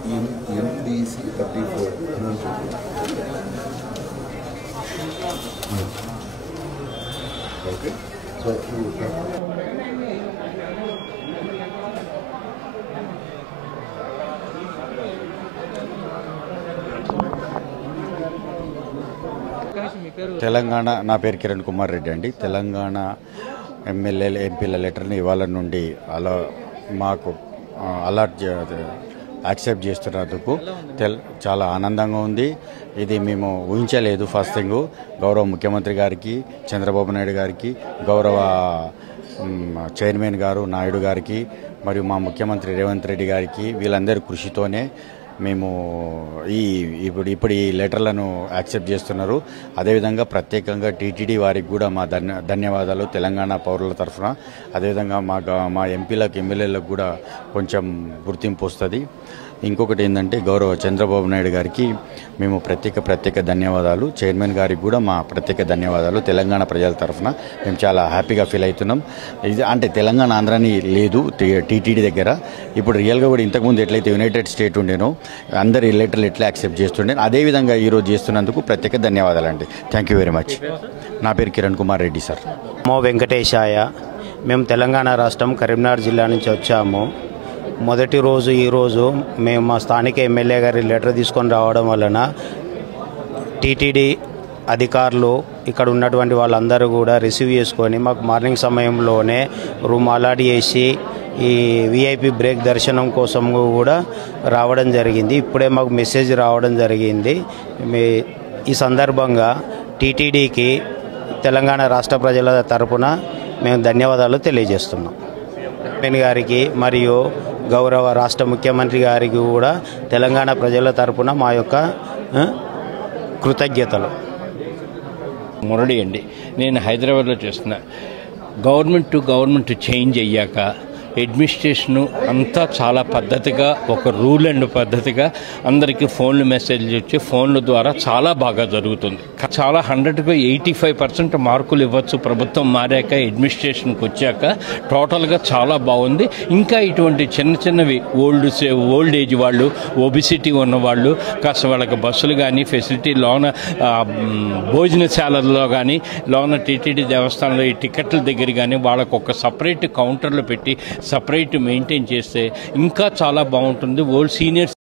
MDC 34. Okay. So Telangana నా పేరు కిరణ్ కుమార్ రెడ్డి అండి. తెలంగాణ ఎమ్మెల్యేల ఎంపీల లెటర్ని ఇవాళ నుండి మాకు అలర్ట్ యాక్సెప్ట్ చేస్తున్నందుకు చాలా ఆనందంగా ఉంది. ఇది మేము ఊహించలేదు. ఫస్ట్ థింగ్ గౌరవ ముఖ్యమంత్రి గారికి, చంద్రబాబు నాయుడు గారికి, గౌరవ చైర్మన్ గారు నాయుడు గారికి మరియు మా ముఖ్యమంత్రి రేవంత్ రెడ్డి గారికి వీళ్ళందరి కృషితోనే మేము ఇప్పుడు ఈ లెటర్లను యాక్సెప్ట్ చేస్తున్నారు. అదేవిధంగా ప్రత్యేకంగా టీటీడీ వారికి కూడా మా ధన్యవాదాలు తెలంగాణ పౌరుల తరఫున. అదేవిధంగా మా ఎంపీలకు ఎమ్మెల్యేలకు కూడా కొంచెం గుర్తింపు వస్తుంది. ఇంకొకటి ఏంటంటే గౌరవ చంద్రబాబు నాయుడు గారికి మేము ప్రత్యేక ధన్యవాదాలు. చైర్మన్ గారికి కూడా మా ప్రత్యేక ధన్యవాదాలు. తెలంగాణ ప్రజల తరఫున మేము చాలా హ్యాపీగా ఫీల్ అవుతున్నాం. ఇది అంటే తెలంగాణ ఆంధ్రాని లేదు టీటీడీ దగ్గర. ఇప్పుడు రియల్గా కూడా ఇంతకుముందు ఎట్లయితే యునైటెడ్ స్టేట్ ఉండేనో అందరి లెటర్లు ఎట్లా యాక్సెప్ట్ చేస్తుండే అదేవిధంగా ఈరోజు చేస్తున్నందుకు ప్రత్యేక ధన్యవాదాలండి. Thank you very much. నా పేరు కిరణ్ కుమార్ రెడ్డి సార్. మో వెంకటేశాయ. మేము తెలంగాణ రాష్ట్రం కరీంనగర్ జిల్లా నుంచి వచ్చాము. మొదటి రోజు ఈరోజు మేము మా స్థానిక ఎమ్మెల్యే గారి లెటర్ తీసుకొని రావడం వలన టీటీడీ అధికారులు ఇక్కడ ఉన్నటువంటి వాళ్ళందరూ కూడా రిసీవ్ చేసుకొని మాకు మార్నింగ్ సమయంలోనే రూమ్ అలాట్ చేసి ఈ విఐపి బ్రేక్ దర్శనం కోసం కూడా రావడం జరిగింది. ఇప్పుడే మాకు మెసేజ్ రావడం జరిగింది. ఈ సందర్భంగా టీటీడీకి తెలంగాణ రాష్ట్ర ప్రజల తరపున మేము ధన్యవాదాలు తెలియజేస్తున్నాం. చైర్మన్ గారికి మరియు గౌరవ రాష్ట్ర ముఖ్యమంత్రి గారికి కూడా తెలంగాణ ప్రజల తరపున మా యొక్క కృతజ్ఞతలు. మురళి అండి. నేను హైదరాబాద్లో చేస్తున్నా. గవర్నమెంట్ టు గవర్నమెంట్ చేంజ్ అయ్యాక అడ్మినిస్ట్రేషను అంతా చాలా పద్ధతిగా ఒక రూల్ అండ్ పద్ధతిగా అందరికీ ఫోన్లు మెసేజ్లు వచ్చి ఫోన్ల ద్వారా చాలా బాగా జరుగుతుంది. చాలా 100కి 85% మార్కులు ఇవ్వచ్చు. ప్రభుత్వం మారాక అడ్మినిస్ట్రేషన్కి వచ్చాక టోటల్గా చాలా బాగుంది. ఇంకా ఇటువంటి చిన్నవి ఓల్డ్ ఏజ్ వాళ్ళు, ఒబిసిటీ ఉన్నవాళ్ళు కాస్త వాళ్ళకి బస్సులు కానీ ఫెసిలిటీ లోన భోజనశాలల్లో కానీ లోన టీటీడీ దేవస్థానంలో ఈ టికెట్ల దగ్గర కానీ వాళ్ళకు ఒక సపరేట్ కౌంటర్లు పెట్టి సపరేట్ మెయింటైన్ చేస్తే ఇంకా చాలా బాగుంటుంది. Old seniors